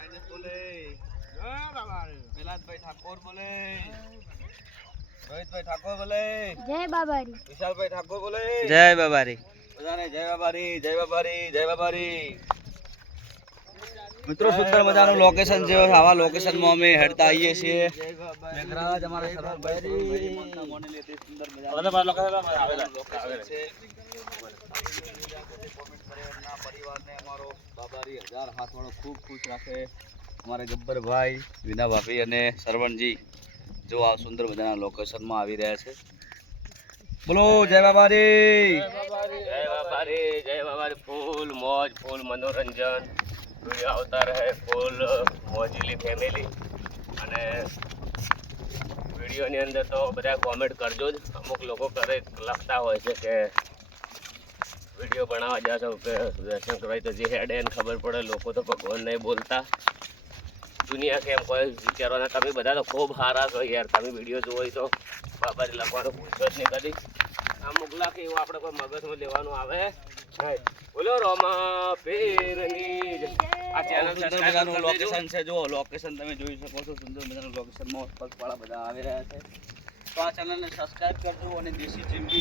final બોલે વેલાતભાઈ ઠાકોર બોલે રોહિતભાઈ ઠાકોર બોલે જય બાબારી વિશાલભાઈ ઠાકોર બોલે જય બાબારી બધાને જય બાબારી જય બાબારી જય બાબારી મિત્રો સુંદર મજાનું લોકેશન છે આવા લોકેશનમાં અમે હેડતા આવીએ છીએ મેઘરાજ અમારા સરવણભાઈ સુંદર મજાનું પરિવારને અમારો બાબારી 1000 હાથવાળો ખૂબ ખુશ રાખે અમારે ગબ્બરભાઈ વિના ભાભી અને સરવણજી જો આ સુંદર મજાના લોકેશનમાં આવી રહ્યા છે બોલો જય બાબારી જય બાબારી ફૂલ મોજ ફૂલ મનોરંજન વિડીયો આવતા રહે ફૂલ મોજીલી ફેમિલી અને વિડીયોની અંદર તો બધા કોમેન્ટ કરજો જ અમુક લોકો કરે લખતા હોય છે કે વિડીયો બનાવવા જાશો કે દર્શન કરવા તો જે હેડે એને ખબર પડે લોકો તો ભગવાન નહીં બોલતા દુનિયા કેમ કોઈ વિચારવાના તમે બધા તો ખૂબ સારા છો યાર તમે વિડીયો જોવો તો બાબારી લખવાનું પૂછો જ નહીં કદી અમુક લાખ એવું આપણે કોઈ મગજમાં લેવાનું આવે બોલો રોમા પીરની આ ચેનલ સુંદર મજાનું લોકેશન છે જો લોકેશન તમે જોઈ શકો છો સુંદર મજાનું લોકેશનમાં પગપાળા બધા આવી રહ્યા છે તો આ ચેનલને સબસ્ક્રાઇબ કરજો અને દેશી જિંદગી